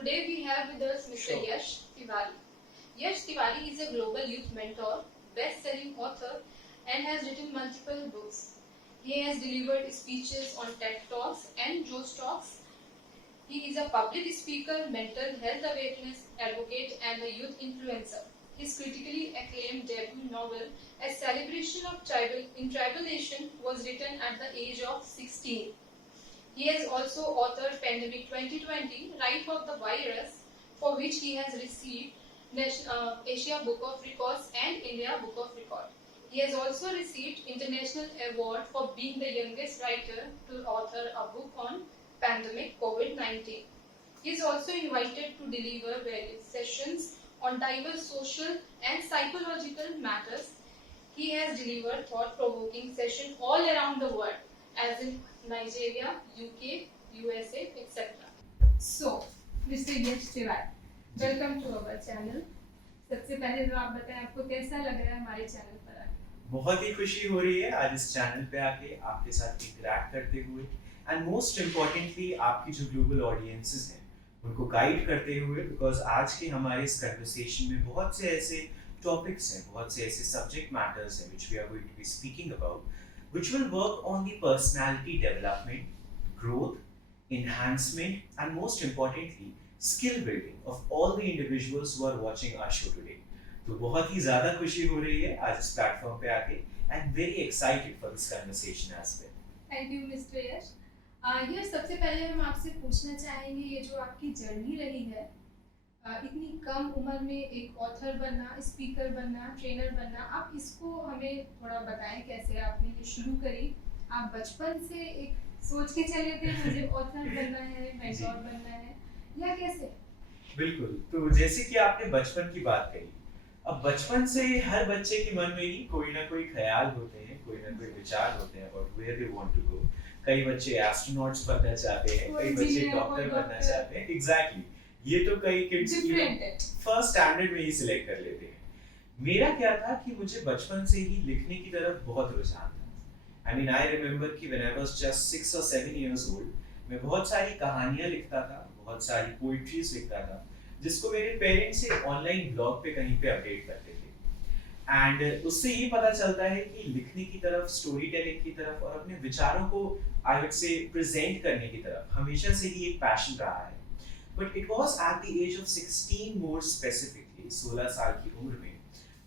Today we have with us Mr. Sure. Yash Tiwari. Yash Tiwari is a global youth mentor, best-selling author, and has written multiple books. He has delivered speeches on TED Talks and Joe Talks. He is a public speaker, mental health awareness advocate, and a youth influencer. His critically acclaimed debut novel, A Celebration of Tribal Nation, was written at the age of 16. He has also authored Pandemic 2020, Life of the Virus, for which he has received Asia Book of Records and India Book of Record. He has also received International Award for being the youngest writer to author a book on pandemic COVID-19. He is also invited to deliver various sessions on diverse social and psychological matters. He has delivered thought-provoking sessions all around the world, as in Nigeria, UK, USA, etc. So, Mr. Yash Tiwari, welcome to our channel. सबसे पहले तो आप बताएं आपको कैसा लग रहा है हमारे चैनल पर आके? बहुत ही खुशी हो रही है आज इस चैनल पे आके आपके साथ इंटरेक्ट करते हुए एंड मोस्ट इम्पोर्टेंटली आपकी जो ग्लोबल ऑडियंसेस हैं उनको गाइड करते हुए बिकॉज आज के हमारे इस कन्वर्सेशन में बहुत से ऐसे टॉपिक्स हैं, बहुत से ऐसे सब्जेक्ट मैटर्स हैं which we are going to be speaking about, which will work on the personality development, growth, enhancement, and most importantly, skill building of all the individuals who are watching our show today. तो बहुत ही ज़्यादा खुशी हो रही है आज इस platform पे आके and very excited for this conversation as well. Thank you mister Yash. Yash सबसे पहले हम आपसे पूछना चाहेंगे ये जो आपकी जर्नी रही है इतनी कम उम्र में एक ऑथर बनना, स्पीकर बनना, ट्रेनर बनना, आप इसको हमें थोड़ा बताएं कैसे आपने ये शुरू करी। आप बचपन से एक सोच के चले थे मुझे ऑथर बनना है, मेंटोर बनना है, या कैसे? बिल्कुल, तो जैसे कि आपने बचपन की बात कही, अब बचपन से हर बच्चे के मन में ही कोई ना कोई ख्याल होते हैं, कोई ना कोई विचार होते हैं about where they want to go. कई बच्चे एस्ट्रोनॉट्स बनना चाहते हैं, कई बच्चे डॉक्टर बनना चाहते हैं। एग्जैक्टली, ये तो कई किड्स फर्स्ट स्टैंडर्ड में ही सिलेक्ट कर लेते हैं। मेरा क्या था कि मुझे बचपन से ही लिखने की तरफ बहुत रुझान था। I mean, I remember कि when I was just 6 or 7 years old, मैं बहुत सारी कहानियाँ लिखता था, बहुत सारी पोइट्रीज लिखता था, जिसको मेरे पेरेंट्स से ऑनलाइन ब्लॉग पे कहीं पे अपडेट करते थे। एंड उससे ये पता चलता है कि लिखने की तरफ, स्टोरी टेलिंग की तरफ और अपने विचारों को आई वुड से प्रेजेंट करने की तरफ हमेशा से ही एक पैशन रहा है। But it was at the age of 16 more specifically, 16 साल की उम्र में,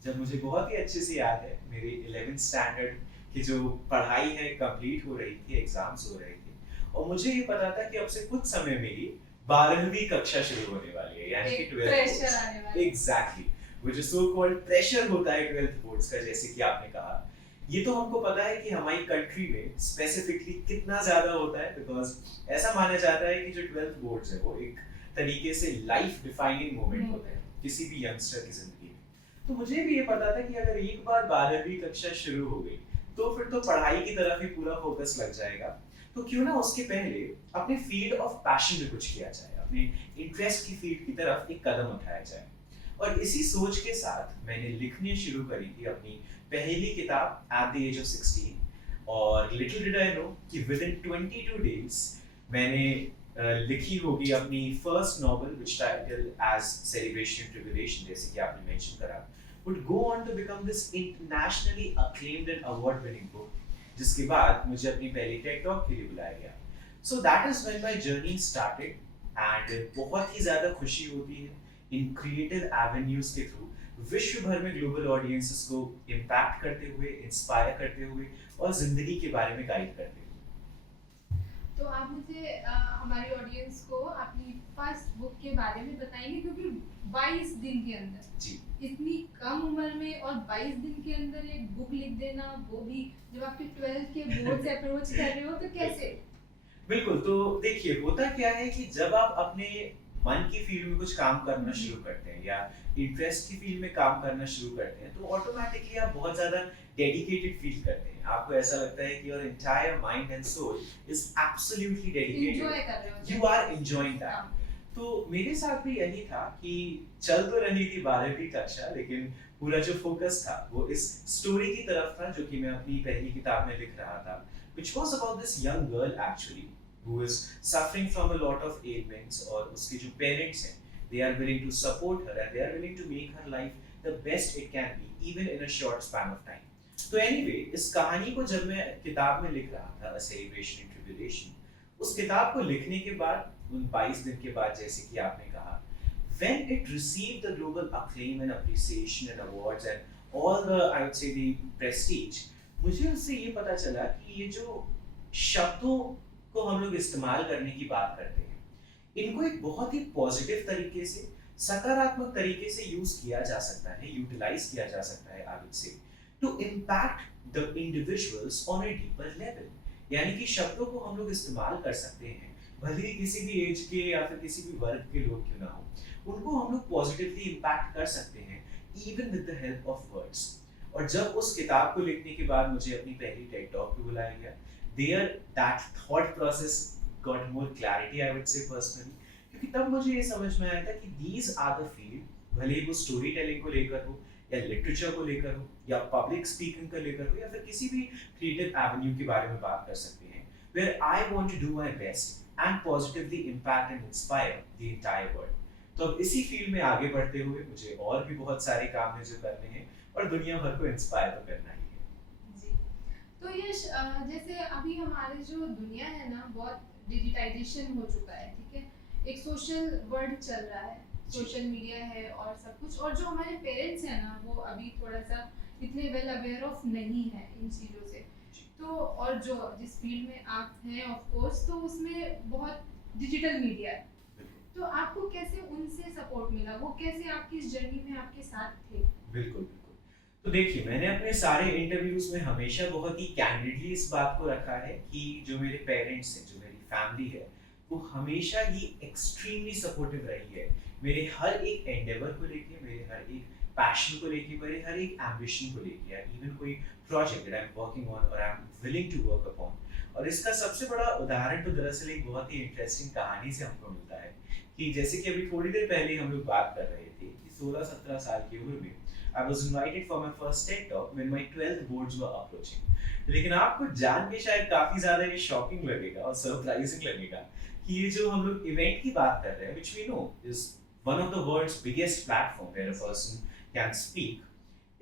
जब मुझे बहुत ही अच्छे से याद है मेरे 11th स्टैंडर्ड की जो पढ़ाई है कंप्लीट हो रही थी, एग्जाम्स हो रहे थे और मुझे ये पता था कि अब से कुछ समय में ही 12वीं कक्षा शुरू होने वाली है, यानी कि 12th प्रेशर आने वाला है। एग्जैक्टली, वो जो सो कॉल्ड प्रेशर होता है 12th बोर्ड्स का, जैसे कि आपने कहा, ये तो हमको पता है कि हमारी कंट्री में स्पेसिफिकली कितना ज्यादा होता है, बिकॉज ऐसा माना जाता है कि जो 12th बोर्ड्स है वो एक तरीके से लाइफ डिफाइनिंग मोमेंट होते हैं किसी भी यंगस्टर की जिंदगी में। तो मुझे भी ये पता था कि अगर एक बार 12वीं कक्षा शुरू हो गई तो फिर तो पढ़ाई की तरफ ही पूरा फोकस लग जाएगा, तो क्यों ना उसके पहले अपने फील्ड ऑफ पैशन में कुछ किया जाए, अपने इंटरेस्ट की फील्ड की तरफ एक कदम उठाया जाए। और इसी सोच के साथ मैंने लिखने शुरू करी थी अपनी पहली किताब एट द एज ऑफ 16 और लिटिल डिड आई नो कि विद इन 22 डेज मैंने लिखी होगी अपनी first novel which title as celebration tribulation, जैसे कि आपने मेंशन करा, would go on to become this internationally acclaimed and award winning book, जिसके बाद मुझे अपनी पहली टेड टॉक के लिए बुलाया गया। So that is when my journey started and बहुत ही ज़्यादा खुशी होती है इन क्रिएटिव एवेन्यूज के थ्रू विश्व भर में ग्लोबल ऑडियंसेस को इम्पैक्ट करते हुए, इंस्पायर करते हुए और जिंदगी के बारे में गाइड करते हुए। तो आप मुझे हमारी ऑडियंस को अपनी फर्स्ट बुक के बारे में बताएंगे, क्योंकि 22 दिन के अंदर जी, इतनी कम उम्र में और 22 दिन के अंदर एक बुक लिख देना, वो भी जब आपके 12th के बोर्ड से अप्रोच कर रहे हो, तो कैसे? बिल्कुल, तो देखिए होता क्या है कि जब आप अपने मन की फील्ड में कुछ काम करना शुरू करते हैं या इंटरेस्ट की फील्ड में काम करना शुरू करते हैं तो ऑटोमेटिकली आप बहुत ज्यादा डेडिकेटेड फील करते हैं। आपको ऐसा लगता है कि your entire mind and soul is absolutely dedicated, enjoy कर रहे हो, यू आर एंजॉयिंग दैट। तो मेरे साथ भी यही था कि चल तो रही थी 12वीं कक्षा, लेकिन पूरा जो फोकस था वो इस स्टोरी की तरफ था जो कि मैं अपनी पहली किताब में लिख रहा था, which was about this young girl actually who is suffering from a lot of ailments और उसके जो parents हैं they are willing to support her and they are willing to make her life the best it can be even in a short span of time. तो anyway इस कहानी को जब मैं किताब में लिख रहा था A Celebration in Tribulation, उस किताब को लिखने के बाद उन 22 दिन के बाद जैसे कि आपने कहा when it received the global acclaim and appreciation and awards and all the I would say the prestige, मुझे उससे ये पता चला कि ये जो शब्दों को हम लोग इस्तेमाल करने की बात करते हैं इनको एक बहुत ही पॉजिटिव तरीके से सकारात्मक तरीके से यूज किया जा सकता है, यूटिलाइज किया जा सकता है I would say to impact the individuals on a deeper level. यानी कि शब्दों को हम लोग इस्तेमाल कर सकते हैं भले ही किसी भी एज के या फिर किसी भी वर्ग के लोग क्यों ना हो, उनको हम लोग पॉजिटिवली इम्पैक्ट कर सकते हैं even with the help of words. और जब उस किताब को लिखने के बाद मुझे अपनी पहली टेड टॉक पे बुलाया गया, there that thought process got more clarity I would say personally, क्योंकि तब मुझे ये समझ में आया था कि दीज आर द फील्ड, भले ही वो स्टोरी टेलिंग को लेकर हो या लिटरेचर को लेकर हो या पब्लिक स्पीकिंग को लेकर हो या फिर किसी भी क्रिएटिव एवेन्यू के बारे में बात कर सकते हैं, where I want to do my best and positively impact and inspire the entire world. तो अब इसी फील्ड में आगे बढ़ते हुए मुझे और भी बहुत सारे काम हैं जो करने हैं और दुनिया भर को इंस्पायर तो करना ही है। जी, तो ये जैसे अभी हमारे जो दुनिया है ना बहुत डिजिटाइजेशन हो चुका है, ठीक है, एक सोशल वर्ल्ड चल रहा है, सोशल मीडिया है और सब कुछ, और जो हमारे पेरेंट्स हैं ना वो अभी थोड़ा सा इतने वेल अवेयर ऑफ नहीं है इन चीज़ों से। तो और जो जिस फील्ड में आप हैं ऑफ कोर्स, तो उसमें बहुत डिजिटल मीडिया है, तो आपको कैसे उनसे सपोर्ट मिला, वो कैसे आपकी इस जर्नी में आपके साथ थे? बिल्कुल बिल्कुल। तो देखिए मैंने अपने सारे इंटरव्यूज में हमेशा बहुत ही कैंडिडली इस बात को रखा है कि जो मेरे पेरेंट्स हैं, जो मेरी फैमिली है, वो हमेशा ही एक्सट्रीमली सपोर्टिव रही है मेरे हर एक एंडेवर को लेके, मेरे हर एक पैशन को लेके, मेरे हर एक एम्बिशन को लेके, या इवन कोई project that I am working on और I am willing to work upon. और इसका सबसे बड़ा उदाहरण तो दरअसल एक बहुत ही इंटरेस्टिंग कहानी से हमको मिलता है कि जैसे कि अभी थोड़ी देर पहले हम लोग बात कर रहे थे कि 16-17 साल की उम्र में I was invited for my first TED talk when my 12th boards were approaching. लेकिन आपको जान के शायद काफी ज्यादा ये शॉकिंग लगेगा और सरप्राइजिंग लगेगा कि ये जो हम लोग इवेंट की बात कर रहे हैं, which we know is one of the world's biggest platform where a person can speak,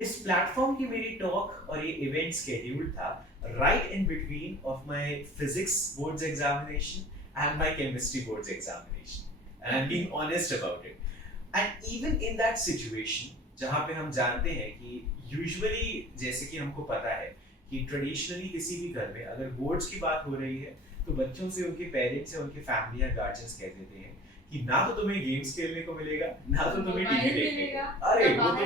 इस प्लेटफॉर्म की मेरी टॉक और ये इवेंट स्केड्यूल था right in between of my physics boards examination and my chemistry boards examination, and I'm being honest about it. And even in that situation, जहाँ पे हम जानते हैं कि यूजुअली जैसे कि हमको पता है कि ट्रेडिशनली किसी भी घर में अगर बोर्ड्स की बात हो रही है तो बच्चों से उनके पेरेंट्स या उनके फैमिली या गार्जियंस कह देते हैं कि ना तो तुम्हें गेम्स खेलने को मिलेगा, ना तो तुम्हें टीवी देखने को, अरे वो तो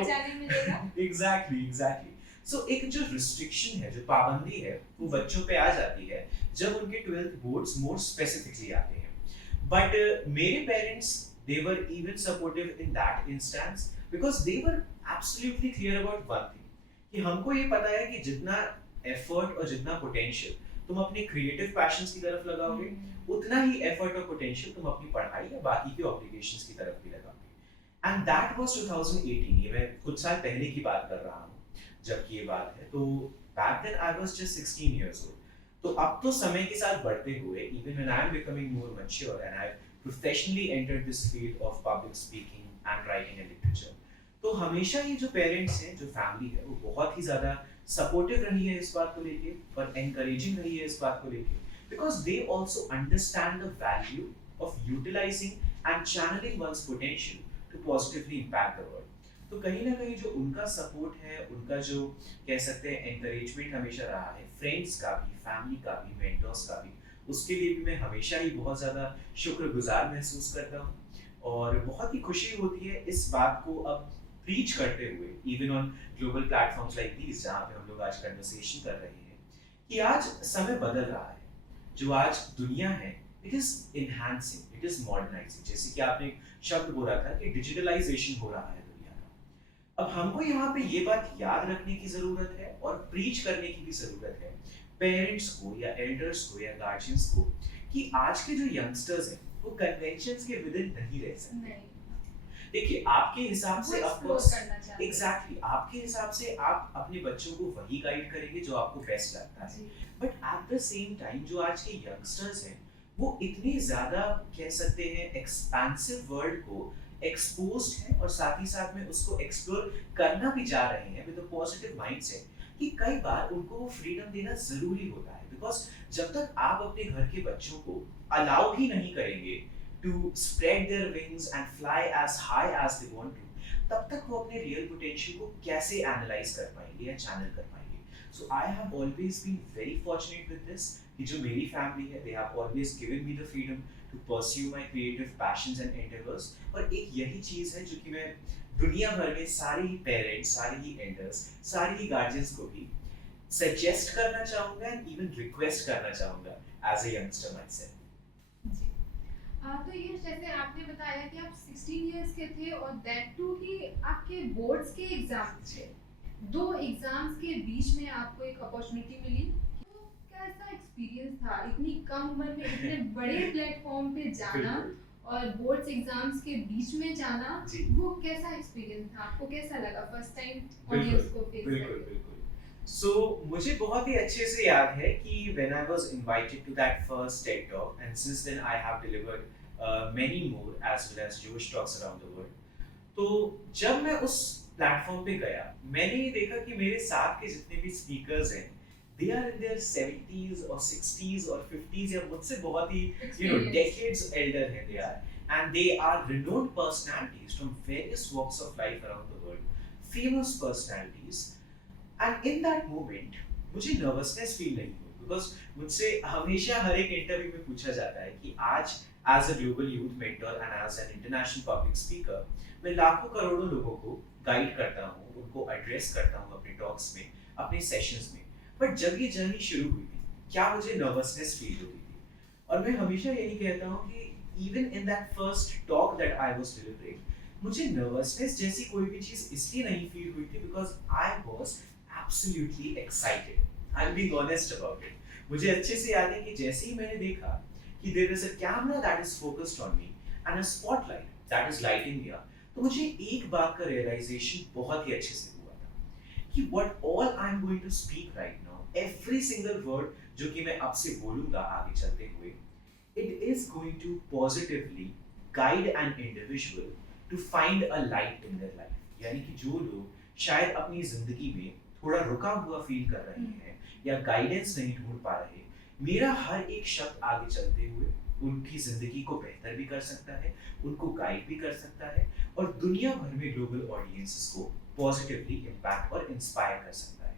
एग्जैक्टली। सो एक जो रिस्ट्रिक्शन है, जो पाबंदी है, वो बच्चों पे आ जाती है जब उनके 12th बोर्ड्स मोर स्पेसिफिकली आते हैं। बट मेरे parents they were even supportive in that instance because they were absolutely clear about one thing कि हमको ये पता है कि जितना एफर्ट और जितना पोटेंशियल तुम अपने क्रिएटिव पैशंस की तरफ लगाओगे, उतना ही एफर्ट और पोटेंशियल तुम अपनी पढ़ाई या बाकी के ऑब्लिगेशंस की तरफ भी लगाओगे। एंड दैट वाज 2018, ये मैं कुछ साल पहले की बात कर रहा हूँ जबकि ये बात है। तो back then I was just 16 years old। तो अब तो समय के साथ बढ़ते हुए even when I am becoming more mature and I professionally entered this field of public speaking and writing and literature, तो हमेशा ये जो पेरेंट्स हैं, जो फैमिली है, वो बहुत ही ज़्यादा सपोर्टिव रही है इस बात को लेके और एनकरेजिंग रही है इस बात को लेके, because they also understand the value of utilizing and channeling one's potential to positively impact the world। तो कहीं ना कहीं जो उनका सपोर्ट है, उनका जो कह सकते हैं एनकरेजमेंट हमेशा रहा है, फ्रेंड्स का भी, फैमिली का भी, मेंटर्स का भी, उसके लिए भी मैं हमेशा ही बहुत ज़्यादा शुक्रगुजार महसूस करता हूँ और बहुत ही खुशी होती है इस बात को अब प्रीच करते हुए even on global platforms like these, जहाँ पे हम लोग आज कन्वर्सेशन कर रहे हैं कि आज समय बदल रहा है, जो आज दुनिया है it is enhancing, it is modernising. जैसे कि आपने शब्द बोला था कि डिजिटलाइजेशन हो रहा है दुनिया का। अब हमको यहाँ पे ये बात याद रखने की जरूरत है और प्रीच करने की भी जरूरत है पेरेंट्स को या एल्डर्स को या गार्जियंस को कि आज के जो यंगस्टर्स हैं वो कन्वेंशंस के विद इन नहीं रह सकते। देखिए आपके हिसाब से ऑफ कोर्स एग्जैक्टली आपके हिसाब से आप अपने बच्चों को वही गाइड करेंगे जो आपको बेस्ट लगता है, but at the same time जो आज के यंगस्टर्स हैं वो इतनी ज़्यादा कह सकते हैं एक्सपेंसिव वर्ल्ड को एक्सपोज्ड हैं और साथ ही साथ में उसको एक्सप्लोर करना भी जा रहे हैं विद अ पॉजिटिव माइंडसेट कि कई बार उनको वो फ्रीडम देना ज़रूरी होता है बिकॉज़ जब तक आप अपने घर के बच्चों को अलाउ ही नहीं करेंगे to spread their wings and fly as high as they want to, तब तक वो अपने रियल पोटेंशियल को कैसे एनालाइज कर पाएंगे या चैनल कर पाएंगे। So I have always been very fortunate with this कि जो मेरी फैमिली है they have always given me the freedom to pursue my creative passions and endeavours. और एक यही चीज़ है जो कि मैं दुनिया भर में सारे ही पेरेंट्स, सारे ही एल्डर्स, सारे ही गार्जियंस को भी सजेस्ट करना चाहूँगा एंड इवन रिक्वेस्ट करना चाहूँगा as a youngster myself. जी। तो ये जैसे आपने बताया कि आप 16 इयर्स के थे और दैट टू ही आपके बोर्ड्स के एग्जाम थे, दो एग्जाम्स के बीच में आपको एक अपॉर्चुनिटी मिली। तो कैसा एक्सपीरियंस था इतनी कम उम्र में इतने बड़े प्लेटफॉर्म पे जाना और बोर्ड्स एग्जाम्स के बीच में जाना, वो कैसा एक्सपीरियंस था? आपको कैसा लगा फर्स्ट टाइम ऑडियंस को फेस करके? So मुझे बहुत ही अच्छे से याद है कि when I was invited to that first TED Talk and since then I have delivered many more as well as Josh Talks around the world. तो जब मैं उस प्लेटफॉर्म पे गया मैंने ये देखा कि मेरे साथ के जितने भी स्पीकर्स हैं they are in their 70s or 60s or 50s या मुझसे बहुत ही decades elder हैं they are, and they are renowned personalities from various walks of life around the world, famous personalities. And in that moment मुझे nervousness feel नहीं हुई because मुझसे हमेशा हर एक इंटरव्यू में पूछा जाता है कि आज as a global youth mentor and as an international public speaker मैं लाखों करोड़ों लोगों को गाइड करता हूँ, उनको एड्रेस करता हूँ अपने टॉक्स में, अपने सेशंस में। बट जब ये जर्नी शुरू हुई थी क्या मुझे नर्वसनेस फील होती थी? और मैं हमेशा यही कहता हूँ कि even in that first talk that I was delivering मुझे नर्वसनेस जैसी कोई भी चीज इसलिए नहीं फील हुई थी because I was absolutely excited. I'm being honest about it. मुझे अच्छे से याद है कि जैसे ही मैंने देखा कि there is a camera that is focused on me and a spotlight that is lighting me up, तो मुझे एक बात का realization बहुत ही अच्छे से हुआ था कि what all I'm going to speak right now, every single word जो कि मैं अब से बोलूँगा आगे चलते हुए, it is going to positively guide an individual to find a light in their life. यानी कि जो लोग शायद अपनी जिंदगी में थोड़ा रुका हुआ फील कर रहे हैं या गाइडेंस नहीं ढूंढ पा रहे, मेरा हर एक शब्द आगे चलते हुए उनकी जिंदगी को बेहतर भी कर सकता है, उनको गाइड भी कर सकता है और दुनिया भर में ग्लोबल ऑडियंसेस को पॉजिटिवली इम्पैक्ट और इंस्पायर कर सकता है।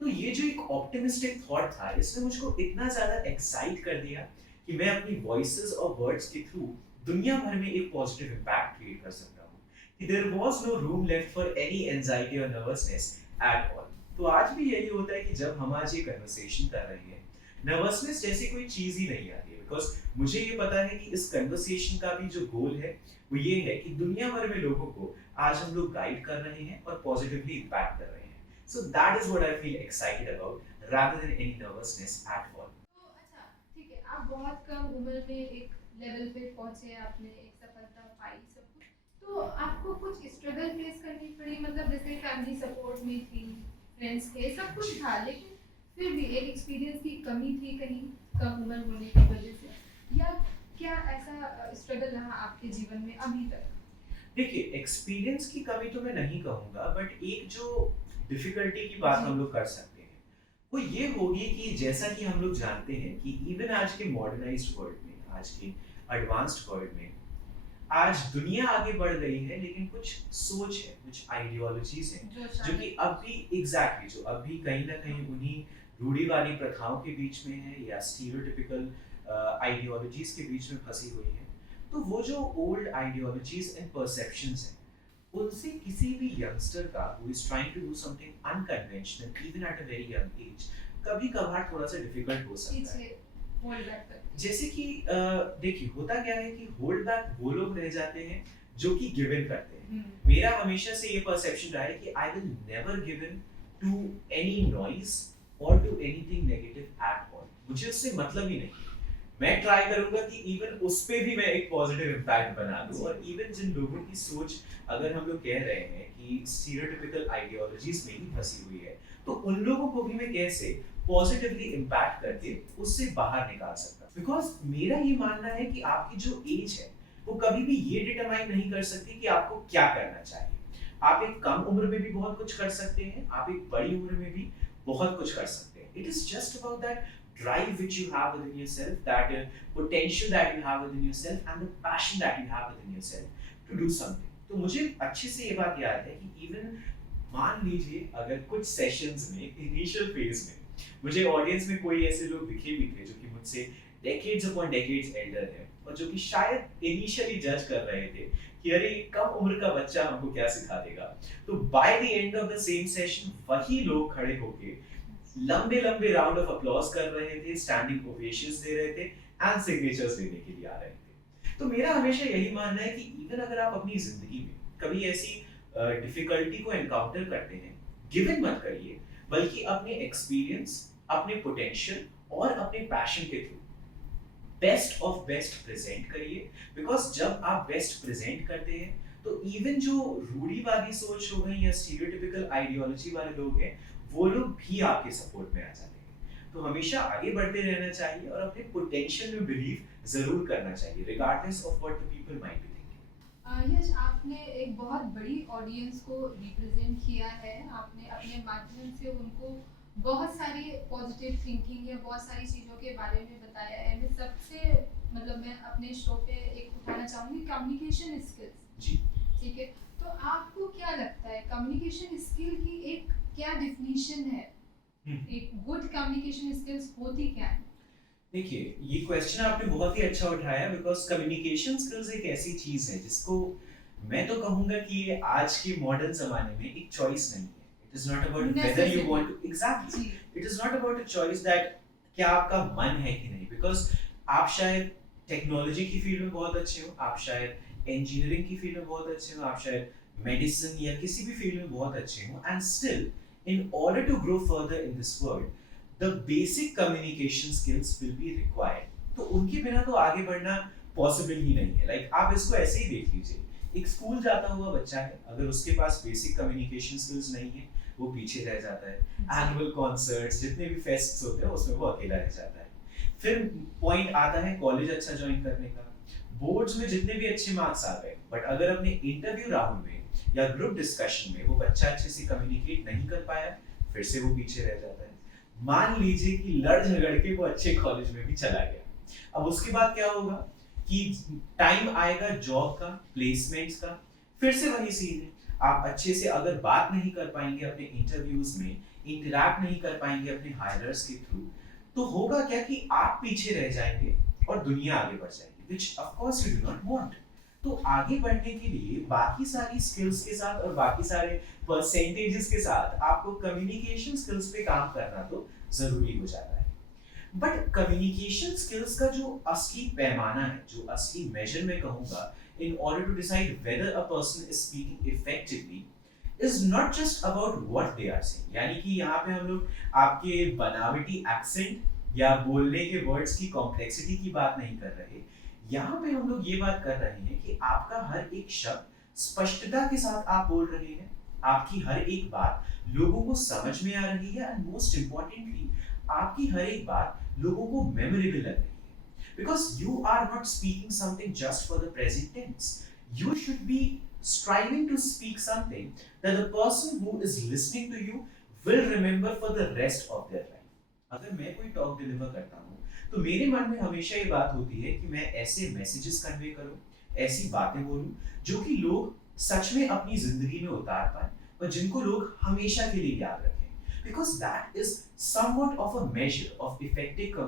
तो ये जो एक ऑप्टिमिस्टिक थॉट था इसने मुझको इतना ज्यादा एक्साइट कर दिया कि मैं अपनी वॉइसेस और वर्ड्स के थ्रू दुनिया भर में एक पॉजिटिव इम्पैक्ट क्रिएट कर सकता हूँ कि there was no room left for any anxiety और नर्वसनेस एट ऑल। तो आज भी यही होता है कि जब हम आज ये कन्वर्सेशन कर रहे हैं नर्वसनेस जैसी कोई चीज ही नहीं आती है बिकॉज मुझे ये पता है कि इस कन्वर्सेशन का भी जो गोल है वो ये है कि दुनिया भर में लोगों को आज हम लोग गाइड कर रहे हैं और पॉजिटिवली इम्पैक्ट कर रहे हैं। So that is what I feel excited about rather than any nervousness at all. तो अच्छा ठीक है, आप बहुत कम उम्र में एक लेवल पे पहुंचे, आपने एक सफलता पाई सब कुछ, तो आपको कुछ स्ट्रगल फेस करनी पड़ी? मतलब जैसे फैमिली सपोर्ट में थी, फ्रेंड्स थे, सब कुछ था, लेकिन फिर भी एक एक्सपीरियंस की कमी थी कहीं कम उम्र होने की वजह से, या क्या ऐसा स्ट्रगल रहा आपके जीवन में अभी तक? देखिए एक्सपीरियंस की कमी तो मैं नहीं कहूँगा बट एक जो डिफिकल्टी की बात हम लोग कर सकते हैं वो ये होगी कि जैसा कि हम लोग जानते हैं कि इवन आज के मॉडर्नाइज्ड वर्ल्ड में, आज के एडवांस्ड वर्ल्ड में आज दुनिया आगे बढ़ गई है लेकिन कुछ सोच है, कुछ आइडियोलॉजीज हैं जो कि अब भी एग्जैक्टली जो अब भी कहीं ना कहीं उन्हीं रूढ़िवादी प्रथाओं के बीच में है या स्टीरियोटिपिकल आइडियोलॉजीज के बीच में फंसी हुई है। तो वो जो ओल्ड आइडियोलॉजीज एंड परसेप्शंस हैं उनसे किसी भी यंगस्टर का who is trying to do something unconventional even at a very young age कभी कभार थोड़ा सा डिफिकल्ट हो सकता है। जैसे कि देखिए होता क्या है कि होल्ड बैक वो लोग रह जाते हैं जो कि गिव इन करते हैं। मेरा हमेशा से ये परसेप्शन रहा है कि I will never give in to any noise और to anything negative at all. मुझे उससे मतलब ही नहीं। मैं ट्राई करूंगा कि इवन उस पे भी मैं एक पॉजिटिव इम्पैक्ट बना दूं और इवन जिन लोगों की सोच अगर हम लोग कह रहे हैं कि स्टीरियोटिपिकल आइडियोलॉजीज में ही फंसी हुई है तो उन लोगों को भी मैं कैसे पॉजिटिवली इम्पैक्ट करके उससे बाहर निकाल सकता हूं। बिकॉज मेरा ये मानना है कि आपकी जो एज है वो कभी भी ये डिटरमाइन नहीं कर सकती कि आपको क्या करना चाहिए। आप एक कम उम्र में भी बहुत कुछ कर सकते हैं, आप एक बड़ी उम्र में भी बहुत कुछ कर सकते हैं। It is just about that drive which you have within yourself, that potential that you have within yourself, and the passion that you have within yourself to do something. तो मुझे अच्छे से ये बात याद है कि इवन मान लीजिए अगर कुछ सेशंस में इनिशियल फेज में मुझे ऑडियंस में कोई ऐसे लोग दिखे भी थे जो कि मुझसे डेकेड्स अपॉन डेकेड्स एल्डर है और जो कि शायद इनिशियली जज कर रहे थे कि अरे कम उम्र का बच्चा हमको क्या सिखा देगा, तो by the end of the same session वही लोग खड़े होके लंबे लंबे राउंड ऑफ अप्लॉज कर रहे थे, स्टैंडिंग ओवेशंस दे रहे थे एंड सिग्नेचर्स लेने के लिए आ रहे थे। तो मेरा हमेशा यही मानना है कि इवन अगर आप अपनी जिंदगी में कभी ऐसी डिफिकल्टी को एनकाउंटर करते हैं, गिव इन मत करिए, बल्कि अपने एक्सपीरियंस, अपने पोटेंशियल और अपने पैशन के through best of best present करिए। बिकॉज जब आप बेस्ट प्रेजेंट करते हैं तो इवन जो रूढ़िवादी सोच हो गई या स्टीरियोटिपिकल आइडियोलॉजी वाले लोग हैं वो लोग भी आपके सपोर्ट में आ जाते हैं। तो हमेशा आगे बढ़ते रहना चाहिए और अपने पोटेंशियल में बिलीव जरूर करना चाहिए regardless of what the people might be thinking. Yash, आपने एक बहुत बड़ी ऑडियंस को रिप्रेजेंट किया है। आपने अपने माध्यम से उनको बहुत सारी पॉजिटिव थिंकिंग या बहुत सारी चीज़ों के बारे में बताया है। मैं सबसे मैं अपने शो पे एक उठाना चाहूँगी कम्युनिकेशन स्किल्स। जी ठीक है, तो आपको क्या लगता है कम्युनिकेशन स्किल की एक क्या डिफिनीशन है? एक गुड कम्युनिकेशन स्किल्स होती क्या है? देखिए, ये क्वेश्चन आपने बहुत ही अच्छा उठाया बिकॉज कम्युनिकेशन स्किल्स एक ऐसी चीज है जिसको मैं तो कहूंगा कि ये आज के मॉडर्न जमाने में एक चॉइस नहीं है। It is not about whether you want to, exactly, it is not about a choice that क्या आपका मन है कि नहीं। बिकॉज आप शायद टेक्नोलॉजी की फील्ड में बहुत अच्छे हो, आप शायद इंजीनियरिंग की फील्ड में बहुत अच्छे हो, आप शायद मेडिसिन या किसी भी फील्ड में बहुत अच्छे हो, and still in order to grow further in this world the basic communication skills will be required। तो उनके बिना तो आगे बढ़ना पॉसिबल ही नहीं है। लाइक आप इसको ऐसे ही देख लीजिए, एक स्कूल जाता हुआ बच्चा है, अगर उसके पास बेसिक कम्युनिकेशन स्किल्स नहीं है वो पीछे रह जाता है। एनुअल कॉन्सर्ट्स जितने भी फेस्ट्स होते हैं उसमें वो अकेला रह जाता है। फिर पॉइंट आता है कॉलेज अच्छा ज्वाइन करने का, बोर्ड्स में जितने भी अच्छे मार्क्स आ गए, बट अगर अपने इंटरव्यू राउंड में या ग्रुप डिस्कशन में वो बच्चा अच्छे से कम्युनिकेट नहीं कर पाया, फिर से वो पीछे रह जाता है। मान लीजिए कि लड़ झगड़ के वो अच्छे कॉलेज में भी चला गया, अब उसके बाद क्या होगा कि टाइम आएगा जॉब का, प्लेसमेंट्स का, फिर से वही सीन है। आप अच्छे से अगर बात नहीं कर पाएंगे अपने इंटरव्यूज में, इंटरैक्ट नहीं कर पाएंगे अपने हायरर्स के थ्रू, तो होगा क्या कि आप पीछे रह जाएंगे और दुनिया आगे बढ़ जाएगी, which of course you do not want। तो आगे बढ़ने के लिए बाकी सारी स्किल्स के साथ और बाकी सारे परसेंटेजेस के साथ आपको कम्युनिकेशन स्किल्स पे काम करना तो जरूरी हो जाता है। बट कम्युनिकेशन स्किल्स का जो असली पैमाना है, जो असली मेजर मैं कहूंगा in order to decide whether a person is speaking effectively is not just about what they are saying। यानी कि यहाँ पे हम लोग आपके बनावटी एक्सेंट या बोलने के वर्ड्स की कॉम्प्लेक्सिटी की बात नहीं कर रहे, यहाँ पे हम लोग ये बात कर रहे हैं कि आपका हर एक शब्द स्पष्टता के साथ आप बोल रहे हैं, आपकी हर एक बात लोगों को समझ में आ रही है, एंड मोस्ट इम्पोर्टेंटली आपकी हर एक बात लोगों को मेमोरेबल लग रही है। Because you are not speaking something just for the present tense. You should be striving to speak something that the person who is listening to you will remember for the rest of their life। अगर मैं कोई talk deliver करता हूँ तो मेरे मन में हमेशा ये बात होती है कि मैं ऐसे मैसेजेस कन्वे करूँ, ऐसी बातें बोलूँ जो कि लोग सच में अपनी जिंदगी में उतार पाए और जिनको लोग हमेशा के लिए याद रखें। Because that is somewhat of a measure of effective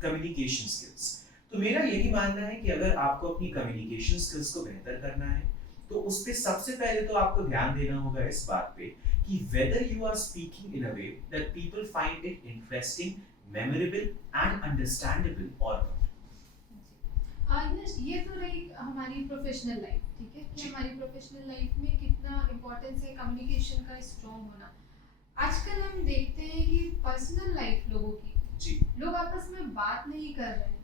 communication skills। तो मेरा यही मानना है कि अगर आपको अपनी communication skills को बेहतर करना है तो उस पे सबसे पहले तो आपको ध्यान देना होगा इस बात पे कि whether you are speaking in a way that people find it interesting, memorable and understandable or not। Yes, ये तो रही हमारी प्रोफेशनल लाइफ, ठीक है, कि हमारी प्रोफेशनल लाइफ में कितना इम्पोर्टेंस है कम्युनिकेशन का स्ट्रॉन्ग होना। आजकल हम देखते हैं कि पर्सनल लाइफ लोगों की जी, लोग आपस में बात नहीं कर रहे हैं।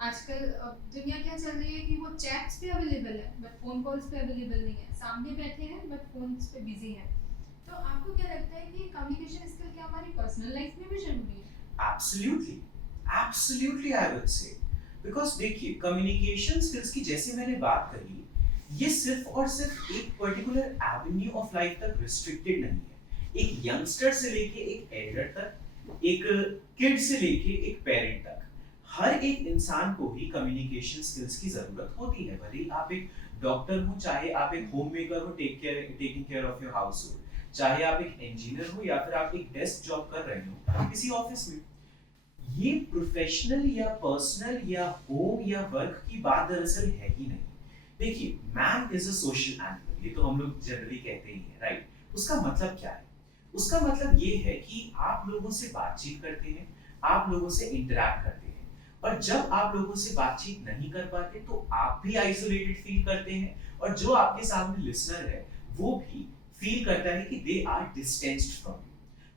आजकल दुनिया क्या चल रही है कि वो चैट्स पे अवेलेबल है बट फोन कॉल्स पे अवेलेबल नहीं है, सामने बैठे हैं बट फोन्स पे बिजी हैं। तो आपको क्या लगता है कि कम्युनिकेशन स्किल क्या हमारी पर्सनल लाइफ में भी जरूरी है? absolutely, एब्सोल्युटली आई वुड से, बिकॉज देखिए कम्युनिकेशन स्किल्स की जैसे मैंने बात कही, ये सिर्फ और सिर्फ एक पर्टिकुलर एवेन्यू ऑफ लाइफ तक रिस्ट्रिक्टेड नहीं है। एक यंगस्टर से लेके एक एल्डर तक, एक किड से लेके एक पेरेंट तक, हर एक इंसान को ही कम्युनिकेशन स्किल्स की जरूरत होती है। भले ही आप एक डॉक्टर हो, चाहे आप एक होम मेकर हो taking care of your house hold, चाहे आप एक इंजीनियर हो या फिर आप एक डेस्क जॉब कर रहे हो किसी ऑफिस में, ये प्रोफेशनल या पर्सनल या होम या वर्क की बात दरअसल है ही नहीं। देखिए man is a social animal, ये तो हम लोग जनरली कहते ही हैं, राइट? उसका मतलब क्या है? उसका मतलब ये है कि आप लोगों से बातचीत करते हैं, आप लोगों से इंटरैक्ट करते हैं, और जब आप लोगों से बातचीत नहीं कर पाते तो आप भी आइसोलेटेड फील करते हैं, और जो आपके सामने लिसनर है वो भी फील करता है कि they are distanced from you.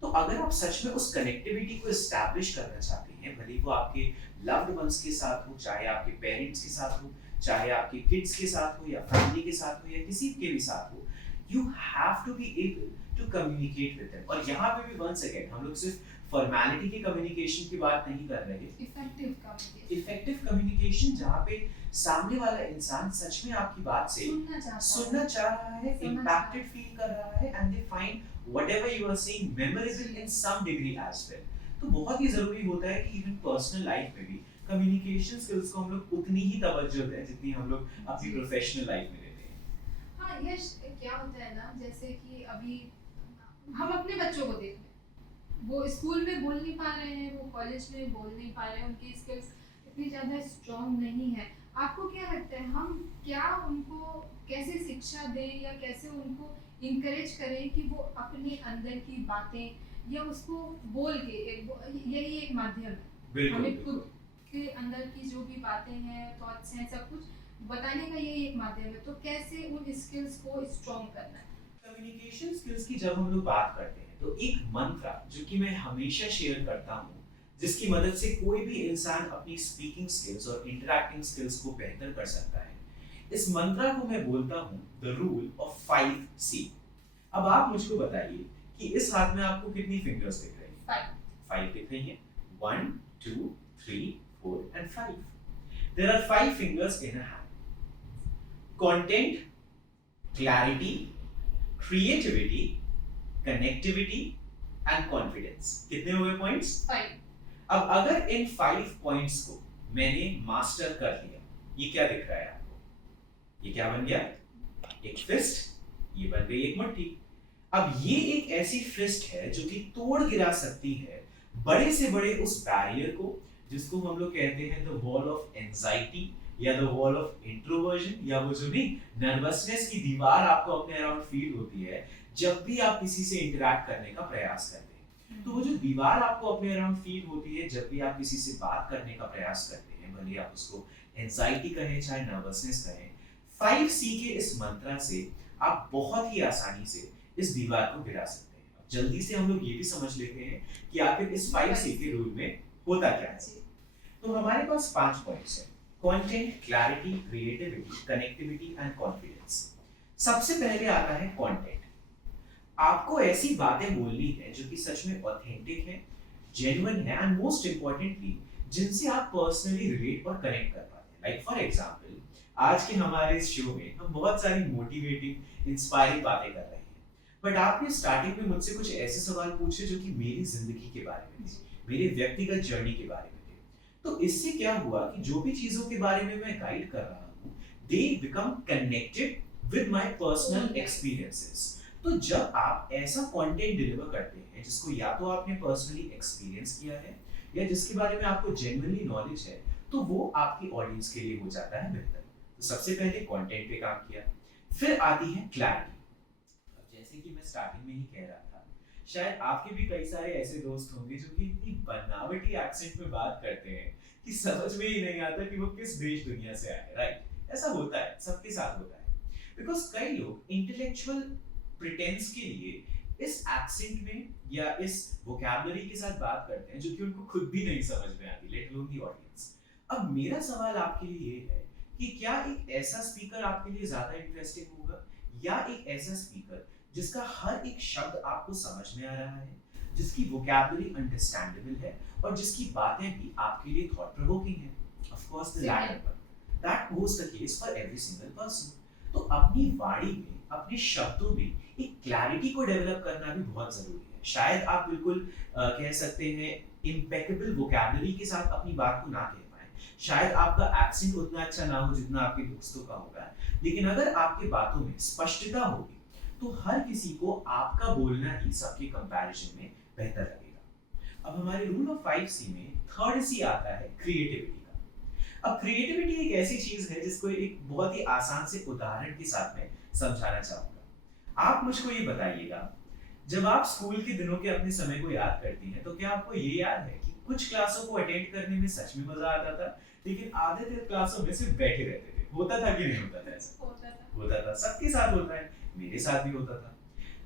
तो अगर आप सच में उस कनेक्टिविटी को एस्टैब्लिश करना चाहते हैं, भले वो आपके लव्ड वंस के साथ हो, चाहे आपके पेरेंट्स के साथ हो, चाहे आपके किड्स के साथ हो या फैमिली के साथ हो या किसी के भी साथ हो, you have to be able to communicate with them. और यहाँ पे भी वंस अगेन हम लोग सिर्फ फॉर्मेलिटी के कम्युनिकेशन की बात नहीं कर रहे हैं, इफेक्टिव कम्युनिकेशन जहाँ पे सामने वाला इंसान सच में आपकी बात से सुनना चाह रहा है, इम्पैक्टेड फील कर रहा है, and they find whatever you are saying memorable in some degree as well। तो बहुत ही जरूरी होता है कि इवन पर्सनल लाइफ में भी कम्युनिकेशन स्किल्स को हम लोग उतनी ही तवज्जो दें जितनी हम लोग अपनी प्रोफेशनल लाइफ में देते हैं। हाँ यश, क्या होता है ना, जैसे कि अभी हम अपने बच्चों को देख लें, वो स्कूल में बोल नहीं पा रहे हैं, वो कॉलेज में बोल नहीं पा रहे हैं, उनकी स्किल्स इतनी ज़्यादा स्ट्रॉन्ग नहीं है। आपको क्या लगता है हम क्या उनको कैसे शिक्षा दें या कैसे उनको इनकरेज करें कि वो अपने अंदर की बातें या उसको बोल के यही एक माध्यम है, हमें खुद के अंदर की जो भी बातें हैं, थॉट्स हैं, सब कुछ बताने का यही एक माध्यम है। तो कैसे उन स्किल्स को स्ट्रॉन्ग करना है? कम्युनिकेशन स्किल्स की जब हम लोग बात करते हैं तो एक मंत्र जो कि मैं हमेशा शेयर करता हूँ, जिसकी मदद से कोई भी इंसान अपनी स्पीकिंग स्किल्स और इंटरैक्टिंग स्किल्स को बेहतर कर सकता है, इस मंत्रा को मैं बोलता हूँ द रूल ऑफ 5C। अब आप मुझको बताइए कि इस हाथ में आपको कितनी फिंगर्स दिख रही हैं? 5 दिख रही हैं। 1 2 3 4 and 5। There are 5 fingers in a hand। Content, clarity, creativity, connectivity and confidence। कितने हुए पॉइंट्स? 5। अब अगर इन 5 पॉइंट्स को मैंने मास्टर कर लिया, ये क्या दिख रहा है आपको? ये क्या बन गया? एक फिस्ट, ये बन गई एक मुट्ठी। अब ये एक ऐसी फिस्ट है जो कि तोड़ गिरा सकती है बड़े से बड़े उस बैरियर को जिसको हम लोग कहते हैं द वॉल ऑफ एंजाइटी या द वॉल ऑफ इंट्रोवर्जन, या वो जो भी नर्वसनेस की दीवार आपको अपने अराउंड फील होती है जब भी आप किसी से इंटरैक्ट करने का प्रयास करते हैं। तो वो जो दीवार आपको अपने अराउंड फील होती है जब भी आप किसी से बात करने का प्रयास करते हैं, भले आप उसको एंजाइटी कहें चाहे नर्वसनेस कहें, 5C के इस मंत्रा से आप बहुत ही आसानी से इस दीवार को गिरा सकते हैं। अब जल्दी से हम लोग ये भी समझ लेते हैं कि आखिर इस 5C के रूल में होता क्या है। तो हमारे पास 5 पॉइंट्स हैं: content, clarity, creativity, connectivity and confidence. सबसे पहले आता है कंटेंट। आपको ऐसी बातें बोलनी है जो कि सच में ऑथेंटिक है, जेन्युइन है, एंड मोस्ट इंपॉर्टेंटली जिनसे आप पर्सनली रिलेट और कनेक्ट कर पाते हैं। लाइक फॉर एग्जांपल, आज के हमारे इस शो में हम बहुत सारी मोटिवेटिंग, इंस्पायरिंग बातें कर रहे हैं, बट आपने स्टार्टिंग में मुझसे कुछ ऐसे सवाल पूछे जो कि मेरी जिंदगी के बारे में थे, मेरे व्यक्तिगत जर्नी के बारे में थे। तो इससे क्या हुआ कि जो भी चीजों के बारे में मैं गाइड कर रहा हूँ, they become connected with my personal experiences. तो जब आप ऐसा कंटेंट डिलीवर करते हैं जिसको या तो आपने पर्सनली एक्सपीरियंस किया है या जिसके बारे में आपको जेन्युइनली नॉलेज है, तो वो आपकी ऑडियंस के लिए हो जाता है बेहतर। तो सबसे पहले कंटेंट पे काम किया, फिर आती है क्लैरिटी। अब जैसे कि मैं स्टार्टिंग में ही कह रहा था, शायद आपके भी कई सारे ऐसे दोस्त होंगे जो कि इतनी बनावटी एक्सेंट में बात करते हैं कि समझ में ही नहीं आता कि वो किस देश दुनिया से आए, राइट? ऐसा होता है, सबके साथ होता है। बिकॉज कई लोग इंटेलेक्चुअल प्रिटेंस के लिए इस एक्सेंट में या इस वोकैबुलरी के साथ बात करते हैं जो कि उनको खुद भी नहीं समझ में आती, लेट अलोन द ऑडियंस। अब मेरा सवाल आपके लिए ये है कि क्या एक ऐसा स्पीकर आपके लिए ज्यादा इंटरेस्टिंग होगा या एक ऐसा स्पीकर जिसका हर एक शब्द आपको समझ में आ रहा है, जिसकी वोकैबुलरी अंडरस्टैंडेबल है और जिसकी बातें भी आपके लिए थॉट प्रोवोकिंग है। Of course the latter one, that was the case for every single person. तो अपनी वाणी में, अपने शब्दों में एक क्लैरिटी को डेवलप करना भी बहुत जरूरी है। शायद आप बिल्कुल कह सकते हैं इम्पेकेबल वोकैबुलरी के साथ अपनी बात को ना कह पाए, शायद आपका एक्सेंट उतना अच्छा ना हो जितना आपके दोस्तों का होगा, लेकिन अगर आपकी बातों में स्पष्टता होगी तो हर किसी को आपका बोलना ही सबके कंपैरिजन में बेहतर लगेगा। अब हमारे रूल ऑफ 5C में थर्ड सी आता है क्रिएटिविटी का। अब क्रिएटिविटी एक ऐसी चीज है जिसको एक बहुत ही आसान से उदाहरण के साथ में समझाना चाहूंगा। आप मुझको ये बताइएगा, जब आप स्कूल के दिनों के अपने समय को याद करती हैं तो क्या आपको ये याद है कि कुछ क्लासों को अटेंड करने में सच में मजा आता था, लेकिन आधे क्लासों में सिर्फ बैठे रहते थे? होता था कि नहीं होता था ऐसा? होता था, सबके साथ होता है, मेरे साथ भी होता था।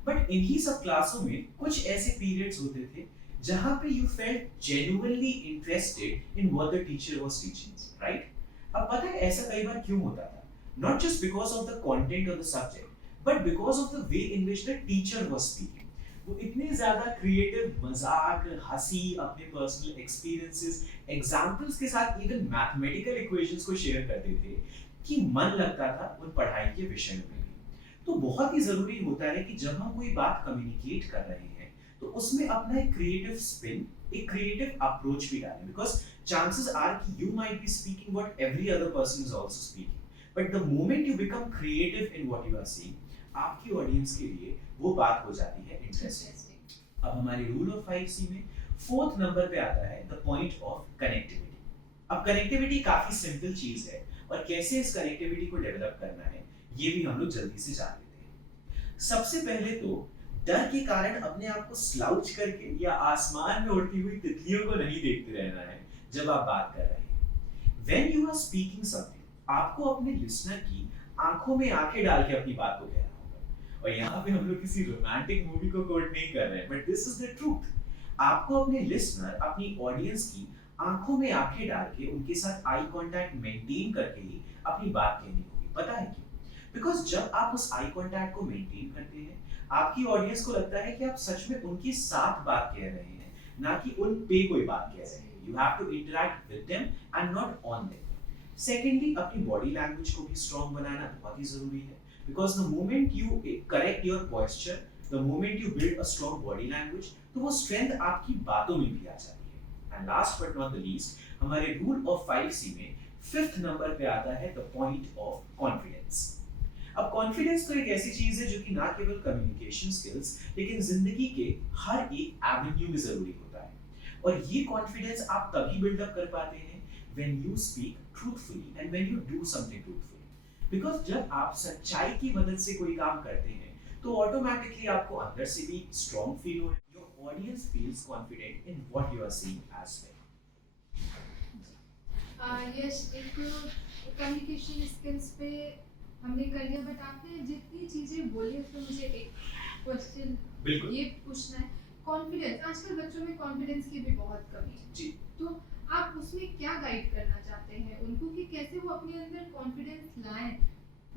बट इन्हीं सब क्लासों में कुछ ऐसे पीरियड्स होते थे जहां पे you felt genuinely interested in what the teacher was teaching, right? अब पता है ऐसा कई बार क्यों होता था? Not just because of the content of the subject, but because of the way in which the teacher was speaking. वो इतने ज्यादा क्रिएटिव, मजाक, हंसी, अपने पर्सनल एक्सपीरियंसेस, एग्जांपल्स के साथ इवन मैथमेटिकल इक्वेशंस को शेयर करते थे कि मन लगता था उन पढ़ाई के विषय में भी। तो बहुत ही जरूरी होता है कि जब हम कोई बात कम्युनिकेट कर रहे हैं तो उसमें अपना एक क्रिएटिव स्पिन, एक क्रिएटिव अप्रोच भी डालें, बिकॉज चांसेस आर कि you might be speaking what every other person is also speaking, but the moment you become creative in what you are saying, आपकी ऑडियंस के लिए वो बात हो जाती है इंटरेस्टिंग। अब हमारे रूल ऑफ 5C में फोर्थ नंबर पे आता है द पॉइंट ऑफ कनेक्टिविटी। अब कनेक्टिविटी काफी सिंपल चीज है और कैसे इस कनेक्टिविटी को डेवलप करना है ये भी हम लोग जल्दी से जान लेते हैं। सबसे पहले तो डर के कारण अपने आप को स्लाउच करके या आसमान में उड़ती हुई तितलियों को नहीं देखते रहना है जब आप बात कर रहे हैं। When you are speaking something, आपको अपने लिसनर की आंखों में आंखें डाल के अपनी बात को कहना होगा। और यहाँ पे हम लोग किसी रोमांटिक मूवी को कोट नहीं कर रहे हैं, but this is the truth. आपको अपने लिसनर, अपनी ऑडियंस की आंखों में आंखें डाल के उनके साथ आई कांटेक्ट मेंटेन करके ही अपनी बात कहनी होगी। पता है क्यों? बिकॉज जब आप उस आई कांटेक्ट को मेंटेन करते हैं, आपकी ऑडियंस को लगता है कि आप सच में उनके साथ बात कह रहे हैं, ना कि उन पे कोई बात कह रहे हैं। You have to interact with them and not on them. Secondly, अपनी बॉडी लैंग्वेज को भी स्ट्रॉन्ग बनाना बहुत ही जरूरी है, because the moment you correct your posture, the moment you build a strong body language, तो वो स्ट्रेंथ आपकी बातों में भी आ जाती है। And last but not the least, हमारे रूल ऑफ 5C में फिफ्थ नंबर पे आता है द पॉइंट ऑफ कॉन्फिडेंस। अब कॉन्फिडेंस तो एक ऐसी चीज है जो कि ना केवल कम्युनिकेशन स्किल्स लेकिन जिंदगी के हर एक एवेन्यू में जरूरी होता है। और ये कॉन्फिडेंस आप तभी बिल्डअप कर पाते हैं when you speak truthfully and when you do something truthfully, because जब आप सच्चाई की मदद से कोई काम करते हैं तो ऑटोमेटिकली आपको अंदर से भी स्ट्रॉन्ग फील हो, your audience feels confident in what you are saying as well. Yes, एक कम्युनिकेशन स्किल्स पे हमने कर लिया, बट आपने जितनी चीजें बोली उसमें मुझे एक क्वेश्चन ये पूछना है। कॉन्फिडेंस, आजकल बच्चों में कॉन्फिडेंस की भी बहुत कमी है जी, तो आप उसमें क्या गाइड करना चाहते हैं उनको कि कैसे वो अपने अंदर कॉन्फिडेंस लाएं,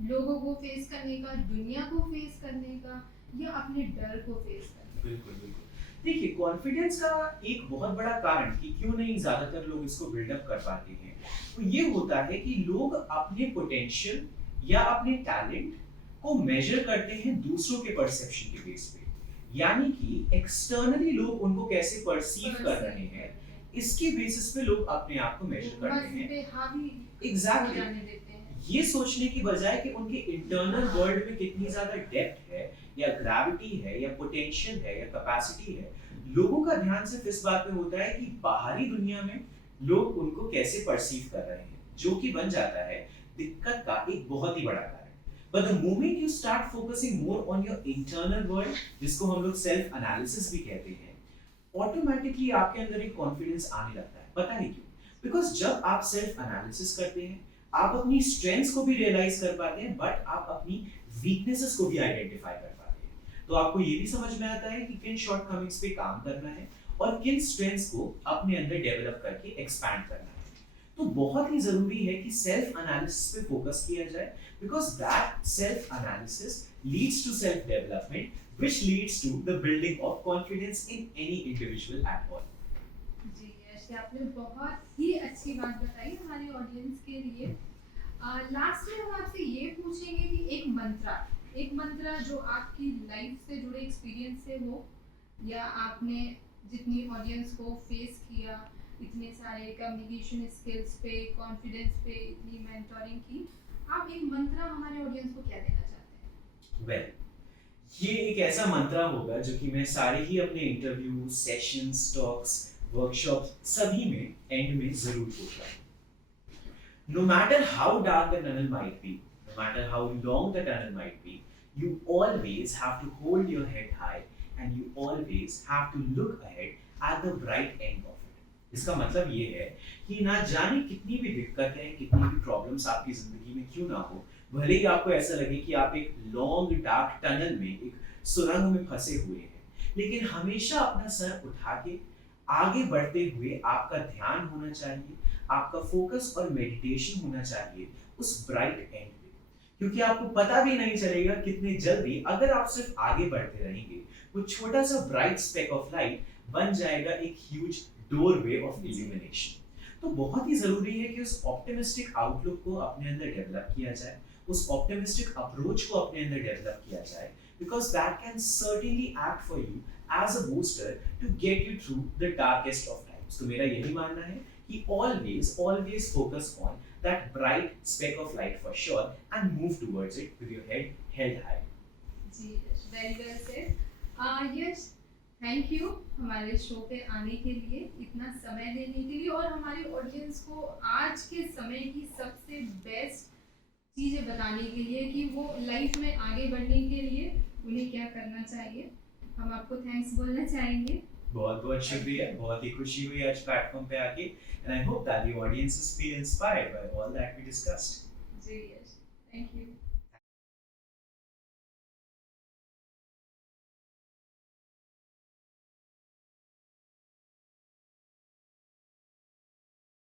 लोगों को फेस करने का, दुनिया को फेस करने का, या अपने डर को फेस करने का? बिल्कुल बिल्कुल। देखिए, कॉन्फिडेंस का एक बहुत बड़ा कारण कि क्यों नहीं ज्यादातर लोग इसको बिल्डअप कर पाते हैं तो ये होता है कि लोग अपने पोटेंशियल या अपने टैलेंट को मेजर करते हैं दूसरों के परसेप्शन के बेस पे, यानी कि एक्सटर्नली लोग उनको कैसे परसीव कर रहे हैं इसके बेसिस पे लोग अपने आप को मेजर करते हैं। एग्जैक्टली, ये सोचने की बजाय कि उनके इंटरनल वर्ल्ड में कितनी ज्यादा डेप्थ है या ग्रेविटी है या पोटेंशियल है या कैपेसिटी है, लोगों का ध्यान सिर्फ इस बात पे होता है कि बाहरी दुनिया में लोग उनको कैसे परसीव कर रहे हैं, जो कि बन जाता है दिक्कत का एक बहुत ही बड़ा कारण। But the moment you start focusing more on your internal world, जिसको हम लोग सेल्फ एनालिसिस भी कहते हैं, ऑटोमेटिकली आपके अंदर एक कॉन्फिडेंस आने लगता है। पता है क्यों? बिकॉज जब आप सेल्फ एनालिसिस करते हैं, आप अपनी स्ट्रेंथ्स को भी रियलाइज कर पाते हैं, बट आप अपनी वीकनेसेस को भी आइडेंटिफाई कर पाते हैं। तो आपको ये भी समझ में आता है कि किन शॉर्टकमिंग्स पे काम करना है और किन स्ट्रेंथ्स को अपने अंदर डेवलप करके एक्सपैंड करना है। तो बहुत ही जरूरी है कि सेल्फ एनालिसिस पे फोकस किया जाए, because that self analysis leads to self development, which leads to the building of confidence in any individual at all. जी यश, आपने बहुत ही अच्छी बात बताई हमारी ऑडियंस के लिए। लास्ट में हम आपसे ये पूछेंगे कि एक मंत्रा जो आपकी लाइफ से जुड़े एक्सपीरियंस से हो, या आपने जितनी ऑडियंस को फेस किया, इतने सारे कम्युनिकेशन स्किल्स पे, कॉन्फिडेंस पे, इतनी मेंटोरिंग की, आप एक मंत्रा हमारे ऑडियंस को क्या देना चाहते हैं? Well, ये एक ऐसा मंत्रा होगा जो कि मैं सारे ही अपने इंटरव्यू, सेशंस, टॉक्स, वर्कशॉप्स सभी में एंड में जरूर बोलता हूँ। No matter how dark the tunnel might be, no matter how long the tunnel might be, you always have to hold your head high and you always have to look ahead at the bright end of it. इसका मतलब ये है कि ना जाने कितनी भी दिक्कतें, कितनी भी प्रॉब्लम्स आपकी जिंदगी में क्यों ना हो, भले ही आपको ऐसा लगे कि आप एक लॉन्ग डार्क टनल में, एक सुरंग में फंसे हुए हैं, लेकिन हमेशा अपना सर उठा के आगे बढ़ते हुए आपका ध्यान होना चाहिए, आपका फोकस और मेडिटेशन होना चाहिए उस ब्राइट एंड पे, क्योंकि आपको पता भी नहीं चलेगा कितने जल्दी अगर आप सिर्फ आगे बढ़ते रहेंगे, वो छोटा सा ब्राइट स्पेक ऑफ लाइट बन जाएगा एक ह्यूज डोरवे ऑफ इल्यूमिनेशन। तो बहुत ही जरूरी है कि उस ऑप्टिमिस्टिक आउटलुक को अपने अंदर डेवलप किया जाए, उस ऑप्टिमिस्टिक अप्रोच को अपने अंदर डेवलप किया जाए, because that can certainly act for you as a booster to get you through the darkest of times. तो मेरा यही मानना है कि always focus on that bright speck of light for sure and move towards it with your head held high. जी yes, very well said. Yes, thank you हमारे show पे आने के लिए, इतना समय देने के लिए, और हमारी ऑडियंस को आज के समय की सबसे बेस्ट चीज़ें बताने के लिए कि वो लाइफ में आगे बढ़ने के लिए उन्हें क्या करना चाहिए। हम आपको थैंक्स बोलना चाहेंगे। बहुत बहुत शुक्रिया, बहुत ही खुशी हुई आज प्लेटफॉर्म पे आके, and I hope that the audiences feel inspired by all that we discussed. जी यश, थैंक यू।